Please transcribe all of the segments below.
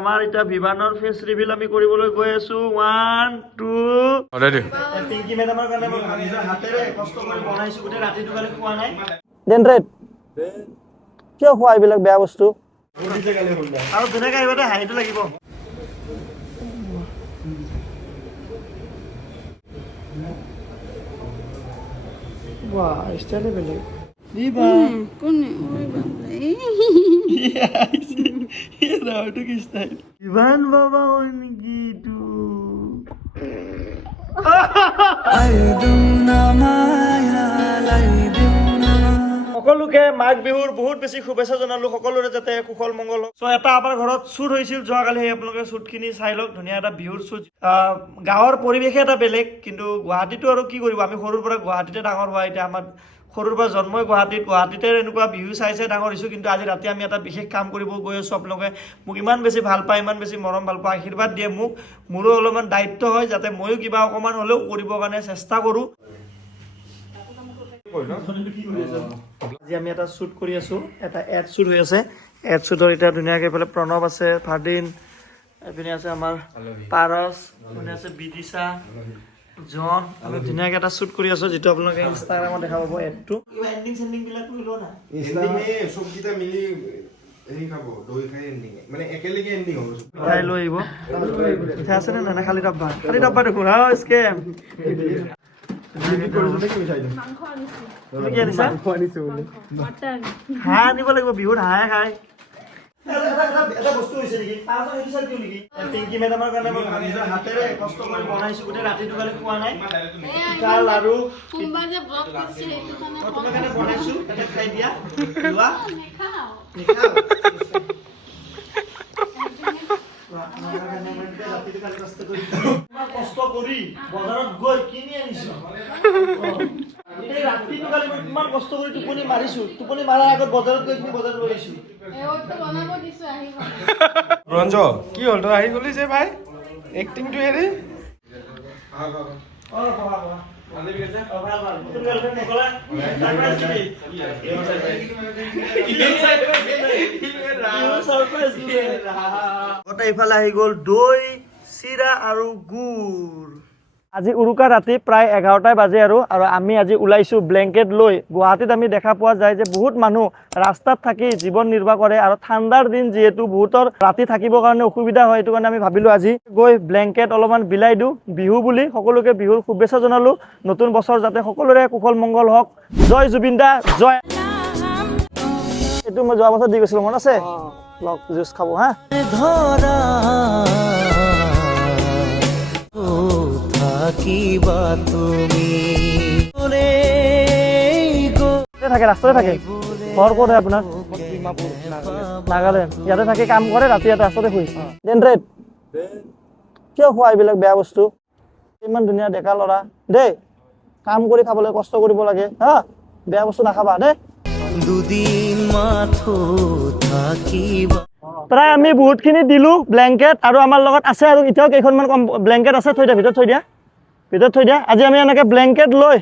আমাৰ এটা বিমানৰ ফেচ ৰিভিল আমি কৰিবলৈ গৈ আছো 1 2 অলৰেডি পিংকি মেডামৰ কাৰণে মই নিজৰ হাতেৰে কষ্ট কৰি বনাইছো গোটেই ৰাতিটো কালি খোৱা নাই ডেনৰেট কিয় খোৱা এইবিলাক বেয়া বস্তু আৰু ধুনীয়াকে আহিবতে হাঁহিটো লাগিব বাহ ষ্টাইলে বেলেগ ইভান বাবা হয় নেকি সকলোকে মাঘ বিহুৰ বহুত বেছি শুভেচ্ছা জনালো সকলোৰে যাতে কুশল মংগল হওক এটা আমাৰ ঘৰত শ্বুট হৈছিল যোৱাকালি সেই আপোনালোকে শ্বুটখিনি চাই লওক ধুনীয়া এটা বিহুৰ শ্বুট গাঁৱৰ পৰিৱেশে এটা বেলেগ কিন্তু গুৱাহাটীতো আৰু কি কৰিব আমি সৰুৰ পৰা গুৱাহাটীতে ডাঙৰ হোৱা এতিয়া আমাৰ সৰুৰ পৰা জন্মই গুৱাহাটীতে এনেকুৱা বিহু চাই ডাঙৰ হৈছোঁ কিন্তু আজি ৰাতি আমি এটা বিশেষ কাম কৰিব গৈ আছোঁ আপোনালোকে মোক ইমান বেছি ভাল পায় ইমান বেছি মৰম ভাল পায় আশীৰ্বাদ দিয়ে মোক মোৰো অলপমান দায়িত্ব হয় যাতে ময়ো কিবা অকণমান হ'লেও কৰিবৰ কাৰণে চেষ্টা কৰোঁ আজি আমি এটা শ্বুট কৰি আছোঁ এটা এড শ্বুট হৈ আছে এড শ্বুটৰ এতিয়া ধুনীয়াকৈ এইফালে প্ৰণৱ আছে ভাৰ্ডিন এইপিনে আছে আমাৰ পাৰস এইপিনে আছে বিদিশা জন আমি ধুনীয়াকৈ এটা শ্বুট কৰি আছোঁ যিটো আপোনালোকে ইনষ্টাগ্ৰামত দেখা পাব এডটো কিবা এণ্ডিং চেণ্ডিংবিলাক লৈ লওঁ না চবকেইটা মিলি হেৰি খাব দৈ খাই এণ্ডিং মানে একেলগে এণ্ডিং হ'ব খাই লৈ আহিব মিঠা আছেনে নাই খালী ডাব্বা দেখোন স্কেম হাঁহ আনিব লাগিব বিহুত হাঁহে খায় এটা বস্তু হৈছে নেকি পিংকি মেডামৰ কাৰণে মই নিজৰ হাতেৰে কষ্ট কৰি বনাইছো গোটেই ৰাতিটো কালি খোৱা নাই পিঠা লাৰু তোমাৰ কাৰণে বনাইছো তাতে খাই দিয়া লোৱা কষ্ট কৰি বজাৰত গৈ কিনি আনিছো ৰাতিটো কালি মই ইমান কষ্ট কৰি টোপনি মাৰিছো টোপনি মাৰাৰ আগত বজাৰত গৈ কিনি বজাৰত লৈ আহিছো ৰঞ্জ কি হ'ল তই আহি গলি যে ভাই এক্টিংটো হেৰি এইফালে আহি গ'ল দৈ চিৰা আৰু গুড় আজি উৰুকা ৰাতি প্ৰায় 11টাই বাজে আৰু আমি আজি ওলাইছোঁ ব্লেংকেট লৈ গুৱাহাটীত আমি দেখা পোৱা যায় যে বহুত মানুহ ৰাস্তাত থাকি জীৱন নিৰ্বাহ কৰে আৰু ঠাণ্ডাৰ দিন যিহেতু বহুতৰ ৰাতি থাকিবৰ কাৰণে অসুবিধা হয় সেইটো কাৰণে আমি ভাবিলোঁ আজি গৈ ব্লেংকেট অলপমান বিলাই দিওঁ বিহু বুলি সকলোকে বিহুৰ শুভেচ্ছা জনালোঁ নতুন বছৰ যাতে সকলোৰে কুশল মংগল হওক জয় জুবিন দা জয় এইটো মই যোৱা বছৰ দি গৈছিলোঁ মনত আছে লগ জুচ খাব হা থাকে ৰাস্তাতে থাকে ঘৰ ক'ত হয় আপোনাৰ নাগালেণ্ড ইয়াতে থাকি কাম কৰে ৰাতি ইয়াতে ৰাস্তাতে শুই ডেনৰেট কিয় খোৱা এইবিলাক বেয়া বস্তু ইমান ধুনীয়া ডেকা ল'ৰা দেই কাম কৰি খাবলৈ কষ্ট কৰিব লাগে হা বেয়া বস্তু নাখাবা দেই প্ৰায় আমি বহুতখিনি দিলোঁ ব্লেংকেট আৰু আমাৰ লগত আছে আৰু এতিয়াও কেইখনমান ব্লেংকেট আছে থৈ দিয়া ভিতৰত থৈ দিয়া আজি আমি এনেকৈ ব্লেংকেট লৈ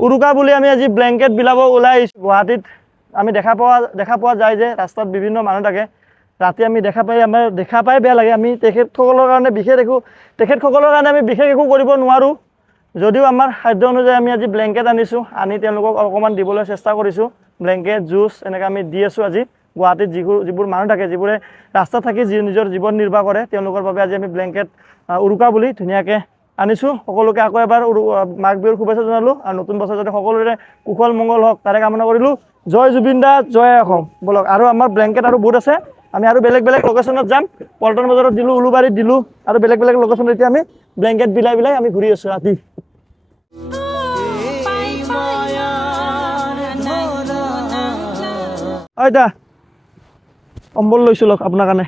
উৰুকা বুলি আমি আজি ব্লেংকেট বিলাব ওলাই আহিছোঁ গুৱাহাটীত আমি দেখা পোৱা যায় যে ৰাস্তাত বিভিন্ন মানুহ থাকে ৰাতি আমি দেখা পাই বেয়া লাগে আমি তেখেতসকলৰ কাৰণে আমি বিশেষ একো কৰিব নোৱাৰোঁ যদিও আমাৰ খাদ্য অনুযায়ী আমি আজি ব্লেংকেট আনিছোঁ আনি তেওঁলোকক অকণমান দিবলৈ চেষ্টা কৰিছোঁ ব্লেংকেট জুচ এনেকৈ আমি দি আছোঁ আজি গুৱাহাটীত যিবোৰ মানুহ থাকে যিবোৰে ৰাস্তাত থাকি নিজৰ জীৱন নিৰ্বাহ কৰে তেওঁলোকৰ বাবে আজি আমি ব্লেংকেট উৰুকা বুলি ধুনীয়াকৈ আনিছোঁ সকলোকে আকৌ এবাৰ মাঘ বিহুৰ শুভেচ্ছা জনালোঁ আৰু নতুন বছৰ যাতে সকলোৰে কুশল মংগল হওক তাৰে কামনা কৰিলোঁ জয় জুবিন দা জয় অসম বলক আৰু আমাৰ ব্লেংকেট আৰু বহুত আছে আমি আৰু বেলেগ লোকেশ্যনত যাম পল্টন বজাৰত দিলোঁ উলুবাৰীত দিলোঁ আৰু বেলেগ লোকেশ্যনত এতিয়া আমি ব্লেংকেট বিলাই আমি ঘূৰি আছোঁ ৰাতি দা কম্বল লৈছোঁ লওক আপোনাৰ কাৰণে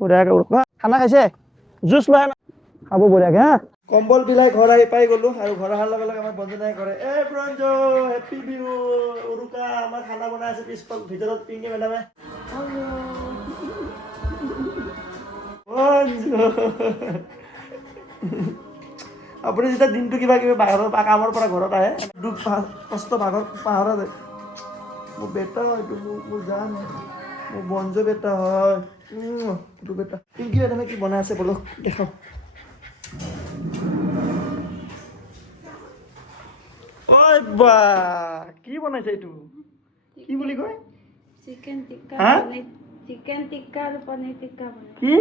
বঢ়িয়াকৈ খানা খাইছে জুচ লৈ খাব বঢ়িয়াকৈ হা কম্বল বিলাই ঘৰ আহি পাই গ'লো আৰু ঘৰ অহাৰ লগে লগে আমাৰ বঞ্জনাই কৰে ব্ৰঞ্জ হেপী বিহু উৰুকা আমাৰ খানা বনাই আছে পিছফাল ভিতৰত পিংকি মেডামে আপুনি যেতিয়া দিনটো কিবা বাহিৰৰ কামৰ পৰা ঘৰত আহে দুখ কষ্ট পাহৰা যায় মোৰ বেটা এইটো মোৰ জান মোৰ বঞ্জ বেটা হয় এইটো বেটা পিংকি বেটা কি বনাই আছে বলক দেখাও ঐ বা কি বনাইছে এইটো কি বুলি কয় চিকেন টিক্কা হা? চিকেন টিক্কা আৰু পনীৰ টিক্কা বনাই কি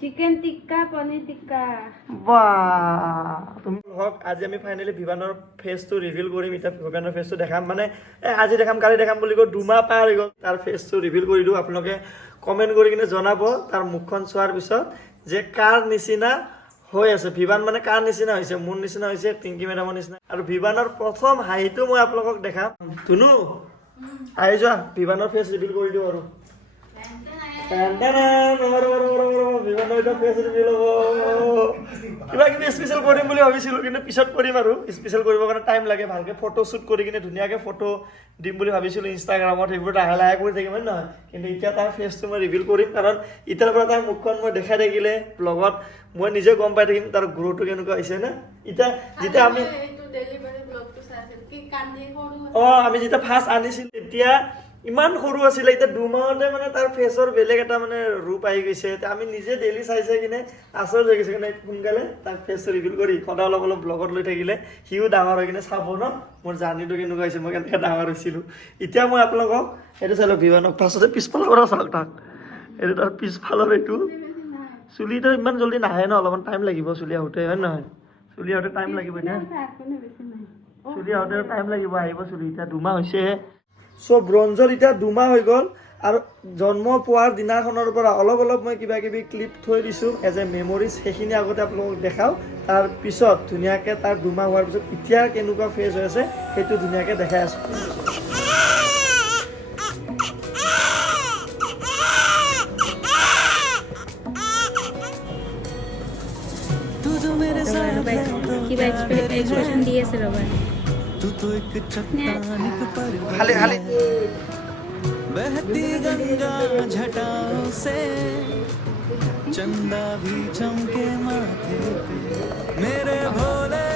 চিকেন টিক্কা পনীৰ টিক্কা তুমি হওক আজি আমি ফাইনেলি ভিভানৰ ফেচটো ৰিভিল কৰিম এতিয়া ভিভানৰ ফেচটো দেখাম মানে আজি দেখাম কালি দেখাম বুলি কৈ 2 মাহ পাৰ হৈ গ'ল তাৰ ফেচটো ৰিভিল কৰি দিওঁ আপোনালোকে কমেণ্ট কৰি কিনে জনাব তাৰ মুখখন চোৱাৰ পিছত যে কাৰ নিচিনা হৈ আছে ভিভান মানে কাৰ নিচিনা হৈছে মোৰ নিচিনা হৈছে পিংকি মেডামৰ নিচিনা আৰু ভিভানৰ প্ৰথম হাঁহিটো মই আপোনালোকক দেখাম ধুনু আহি যোৱা ভিভানৰ ফেচ ৰিভিল কৰি দিওঁ আৰু কিবা কিবি স্পেচিয়েল কৰিম বুলি ভাবিছিলোঁ কিন্তু পিছত কৰিম আৰু স্পেচিয়েল কৰিবৰ কাৰণে টাইম লাগে ভালকৈ ফটো শ্বুট কৰি কিনে ধুনীয়াকৈ ফটো দিম বুলি ভাবিছিলোঁ ইনষ্টাগ্ৰামত সেইবোৰ লাহে লাহে কৰি থাকিম হয় নহয় কিন্তু এতিয়া তাৰ ফেচটো মই ৰিভিল কৰিম কাৰণ এতিয়াৰ পৰা তাৰ মুখখন মই দেখাই থাকিলে ব্লগত মই নিজে গম পাই থাকিম তাৰ গ্ৰ'টো কেনেকুৱা হৈছে না এতিয়া যেতিয়া আমি আমি যেতিয়া ফাৰ্ষ্ট আনিছিলোঁ তেতিয়া ইমান সৰু আছিলে এতিয়া 2 মাহতে মানে তাৰ ফেচৰ বেলেগ এটা মানে ৰূপ আহি গৈছে আমি নিজে ডেইলি চাই কিনে আচৰিত হৈ গৈছে কিনে সোনকালে তাৰ ফেচটো ৰিভিল কৰি সদায় অলপ অলপ ব্লগত লৈ থাকিলে সিও ডাঙৰ হৈ কিনে চাব ন মোৰ জাৰ্ণিটো কেনেকুৱা হৈছে মই কেনেকৈ ডাঙৰ হৈছিলোঁ এতিয়া মই আপোনালোকক এইটো চাই লওক ভিভানক ফাৰ্ষ্টতে পিছফালৰ পৰা চাওক তাক এইটো তাৰ পিছফালৰ এইটো চুলিটো ইমান জল্দি নাহে ন অলপমান টাইম লাগিব চুলি আহোঁতে হয় নহয় চুলি আহোঁতে টাইম লাগিব এতিয়া চুলি আহোঁতে টাইম লাগিব আহিব চুলি এতিয়া 2 মাহ হৈছেহে চ' ব্ৰঞ্জৰ এতিয়া 2 মাহ হৈ গ'ল আৰু জন্ম পোৱাৰ দিনাখনৰ পৰা অলপ অলপ মই কিবা কিবি ক্লিপ থৈ দিছোঁ এজ এ মেমৰিজ সেইখিনি আগতে আপোনালোকক দেখাওঁ তাৰ পিছত ধুনীয়াকৈ তাৰ 2 মাহ হোৱাৰ পিছত এতিয়া কেনেকুৱা ফেচ হৈ আছে সেইটো ধুনীয়াকৈ দেখাই আছোঁ কিবা এক্সপ্ৰেছন দি আছে ৰ'বা খালি খালি बहती गंगा झटाओं से चंदा भी चमके माथे पे मेरे भोले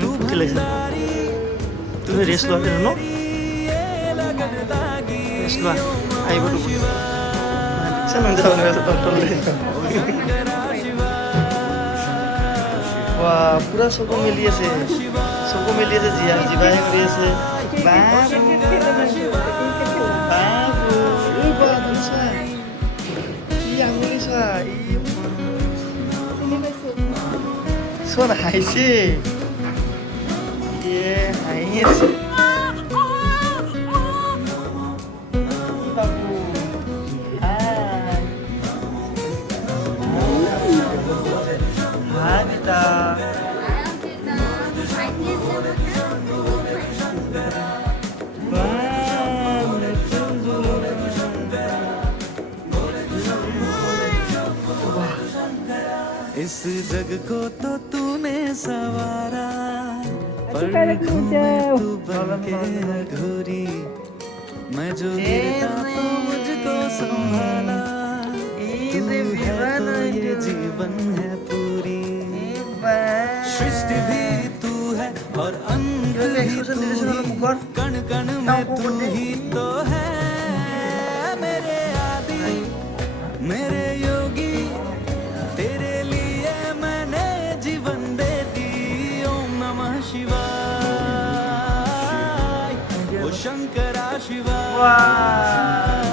तू भंडारी তুমি ৰেষ্ট লোৱা কিন্তু ন ये लगन लागी ৰেষ্ট লোৱা আহিব পুৰা চকু মেলি আছে জীয়া জিভাহে কৰি আছে চোন হাঁহিছে হাঁহি আছে হাই বেটা इस जग को तो तूने सवारा पर तू बन के अधूरी मैं जो गिरता तो मुझको संभाला तू है तो ये जीवन है पूरी सृष्टि भी तू है और अंत भी तू ही कण कण में तू ही तो है मेरे आदि मेरे योगी तेरे लिए मैंने जीवन दे दी ओम नमः शिवाय ओ शंकरा शिवाय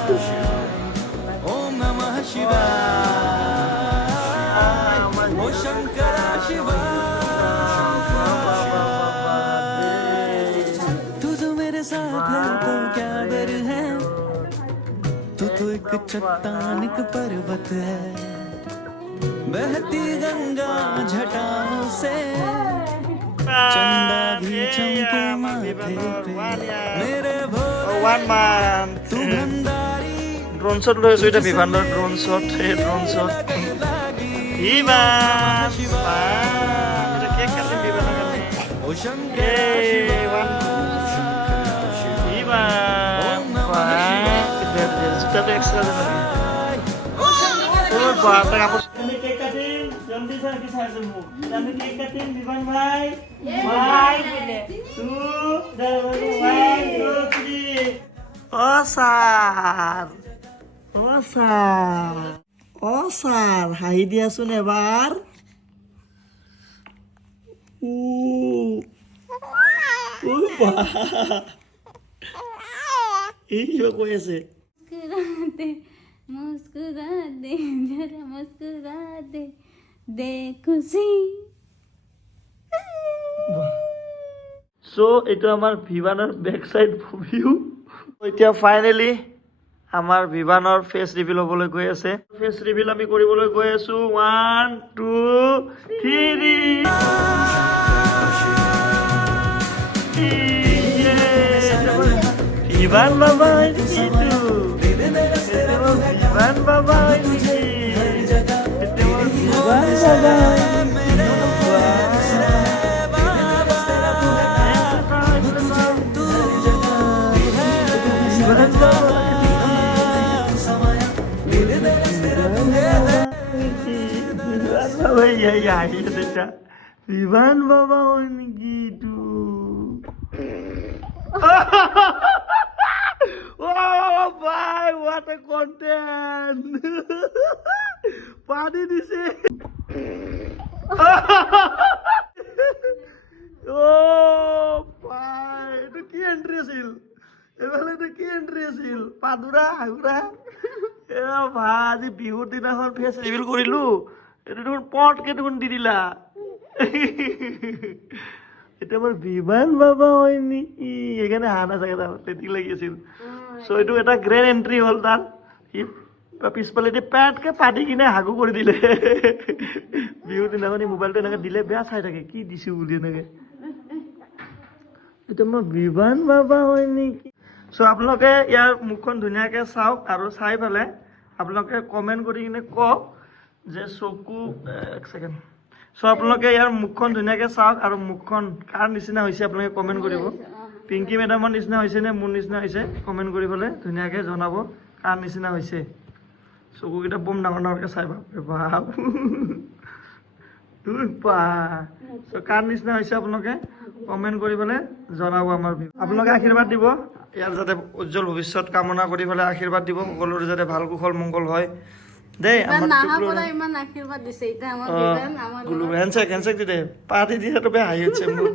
ओम नमः शिवाय ओ शंकरा शिवाय तू जो मेरे साथ है तो क्या डर है तू तो एक चट्टान एक पर्वत है बहती गंगा झटाओं से चंदा भी चमके माथे पे मेरे भोले 1 month तू भंडारी ড্ৰোন শ্বট লৈ আছোঁ এতিয়া ভিভানৰ ড্ৰোন শ্বট সেই ড্ৰোন শ্বট ভিভান কেক কাটিম ভিভানৰ কাৰণে ओ शंकर জোতাটো এক্সট্ৰা কাপোৰ কেক কাটিম জল্দি চাই কি চাই আছো মোক আমি কেক কাটিম ভিভান ভাই 1 2 3 অ ছাৰ ছাৰ হাঁহি দিয়াচোন এবাৰ এই কিবা কৈ আছে मुस्कुरा दे जरा मुस्कुरा दे खुशी চ' এইটো আমাৰ ভিভানৰ বেক চাইড ভিউ এতিয়া ফাইনেলি আমাৰ ভিভানৰ ফেচ ৰিভিল হ'বলৈ গৈ আছে ফেচ ৰিভিল আমি কৰিবলৈ গৈ আছো 1 2 3 ভিভান বাবা ভিভান বাবা Vivan Baba gitu. Oh boy, what a content! Party di sini. Oh boy, itu ki entry sil. এবারে itu কি entry sil. Padura, agura. ভাজি বিহুৰ দিনাখন ফেচ ৰিভিল কৰিলো এইটো দেখোন পটকে দেখোন দি দিলা এটা আমাৰ বিমান বাবা হয় নেকি সেইকাৰণে হানা চাগে তেতি লাগি আছিল চ' এইটো এটা গ্ৰেণ্ড এণ্ট্ৰি হ'ল তাৰ সি পিছফালে দি পেটকে পাতি কিনে হাগু কৰি দিলে বিহুৰ দিনাখন মোবাইলটো এনেকে দিলে বেয়া চাই থাকে কি দিছো বুলি এনেকে এইটো আমাৰ বিমান বাবা হয় নেকি চ' আপোনালোকে ইয়াৰ মুখখন ধুনীয়াকৈ চাওক আৰু চাই পেলাই আপোনালোকে কমেণ্ট কৰি কিনে কওক যে চকু এক ছেকেণ্ড চ' আপোনালোকে ইয়াৰ মুখখন ধুনীয়াকৈ চাওক আৰু মুখখন কাৰ নিচিনা হৈছে আপোনালোকে কমেণ্ট কৰিব পিংকি মেডামৰ নিচিনা হৈছে নে মোৰ নিচিনা হৈছে কমেণ্ট কৰি পেলাই ধুনীয়াকৈ জনাব কাৰ নিচিনা হৈছে চকুকেইটা বম ডাঙৰ ডাঙৰকৈ চাই চ' কাৰ নিচিনা হৈছে আপোনালোকে কমেণ্ট কৰি পেলাই জনাব আমাৰ আপোনালোকে আশীৰ্বাদ দিব ইয়াৰ যাতে উজ্জ্বল ভৱিষ্যত কামনা কৰি পেলাই আশীৰ্বাদ দিব সকলোৰে যাতে ভাল কুশল মংগল হয় দেই ইমান আশীৰ্বাদ দিছে এতিয়া আমাৰ হেণ্ডছেক দি দে পাতি দিয়াটো বেয়া হাঁহি হৈছে মোৰ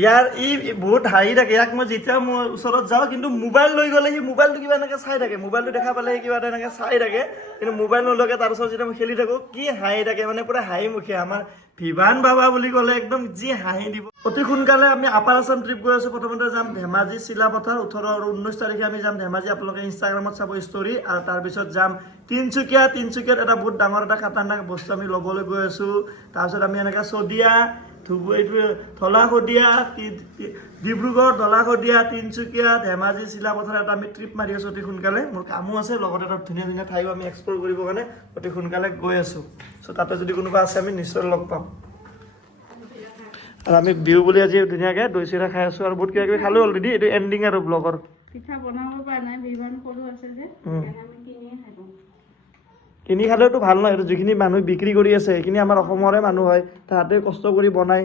ইয়াৰ ই বহুত হাঁহি থাকে ইয়াক মই যেতিয়া মোৰ ওচৰত যাওঁ কিন্তু মোবাইল লৈ গ'লে সি মোবাইলটো কিবা এনেকৈ চাই থাকে মোবাইলটো দেখা পালে সি কিবা এটা এনেকৈ চাই থাকে কিন্তু মোবাইল নলগাকে তাৰ ওচৰত যেতিয়া মই খেলি থাকোঁ কি হাঁহি থাকে মানে পুৰা হাঁহি মুখে আমাৰ ভিভান বাবা বুলি ক'লে একদম যি হাঁহি দিব অতি সোনকালে আমি আপাৰ আছাম ট্ৰিপ গৈ আছোঁ প্ৰথমতে যাম ধেমাজি চিলাপথাৰ 18 আৰু 19 তাৰিখে আমি যাম ধেমাজি আপোনালোকে ইনষ্টাগ্ৰামত চাব ষ্টৰি আৰু তাৰপিছত যাম তিনচুকীয়াত এটা বহুত ডাঙৰ এটা খাতাৰনাক বস্তু আমি ল'বলৈ গৈ আছোঁ তাৰপিছত আমি এনেকৈ চদিয়া এইটো ধলাশদিয়া ডিব্ৰুগড় ধলাশদিয়া তিনচুকীয়া ধেমাজি চিলাপথাৰ এটা আমি ট্ৰিপ মাৰি আছোঁ অতি সোনকালে মোৰ কামো আছে লগতে এটা ধুনীয়া ধুনীয়া ঠাইও আমি এক্সপ্ল'ৰ কৰিবৰ কাৰণে অতি সোনকালে গৈ আছোঁ চ' তাতে যদি কোনোবা আছে আমি নিশ্চয় লগ পাম আৰু আমি বিহু বুলি আজি ধুনীয়াকৈ দৈ চিৰা খাই আছোঁ আৰু বহুত কিবা কিবি খালোঁ অলৰেডি এইটো এণ্ডিং আৰু ব্লগৰ পিঠা বনাব পৰা নাই বিমান সৰু আছে যে আমি কিনিয়ে খাব কিনি খালেওতো ভাল নহয় এইটো যিখিনি মানুহ বিক্ৰী কৰি আছে সেইখিনি আমাৰ অসমৰে মানুহ হয় তাহাঁতে কষ্ট কৰি বনাই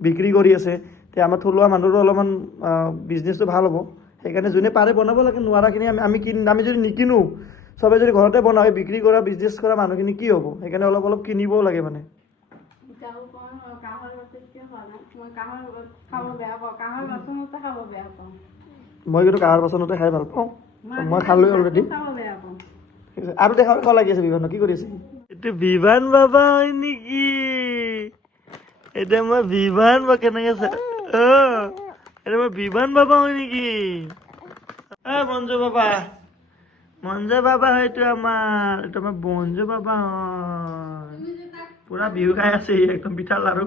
বিক্ৰী কৰি আছে তে আমাৰ থলুৱা মানুহৰো অলপমান বিজনেছটো ভাল হ'ব সেইকাৰণে যোনে পাৰে বনাব লাগে নোৱাৰাখিনি আমি যদি নিকিনো চবে যদি ঘৰতে বনায় বিক্ৰী কৰা বিজনেছ কৰা মানুহখিনি কি হ'ব সেইকাৰণে অলপ কিনিবও লাগে মানে মই কিন্তু কাঁহৰ বাচনতে খাই ভাল পাওঁ মই খালোঁ অলৰেডি আৰু দেখা খাব লাগি আছে বিভানক কি কৰি আছে এইটো বিভান বাবা হয় নেকি এতিয়া মই বিভান বা কেনেকে এতিয়া মই বিভান বাবা হয় নেকি মঞ্জু বাবা হয়তো আমাৰ এইটো আমাৰ বঞ্জু বাবা হয় পুৰা বিহু খাই আছে একদম পিঠা লাৰু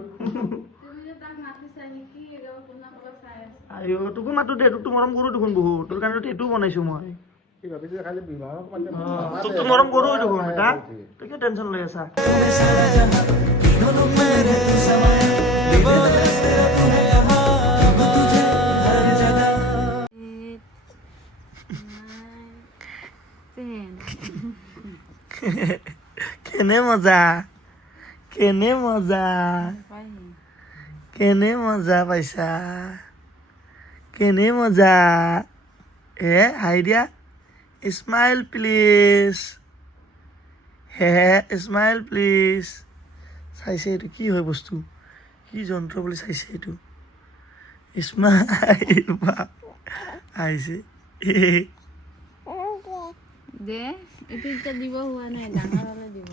আইঅ তোকো মাতো দে তোকতো মৰম কৰোঁ দেখোন বহুত তোৰ কাৰণে এইটোও বনাইছোঁ মই তোকতো মৰম কৰোঁ দেখোন এটা তই কিয় টেনশ্যন লৈ আছা কেনে মজা পাইছা কেনে মজা হাই দিয়া স্মাইল প্লিজ হে স্মাইল প্লিজ চাইছে এইটো কি হয় বস্তু কি যন্ত্ৰ বুলি চাইছে এইটো স্মাইল আহিছে দে এইটো এতিয়া দিব হোৱা নাই ডাঙৰ হ'লে দিব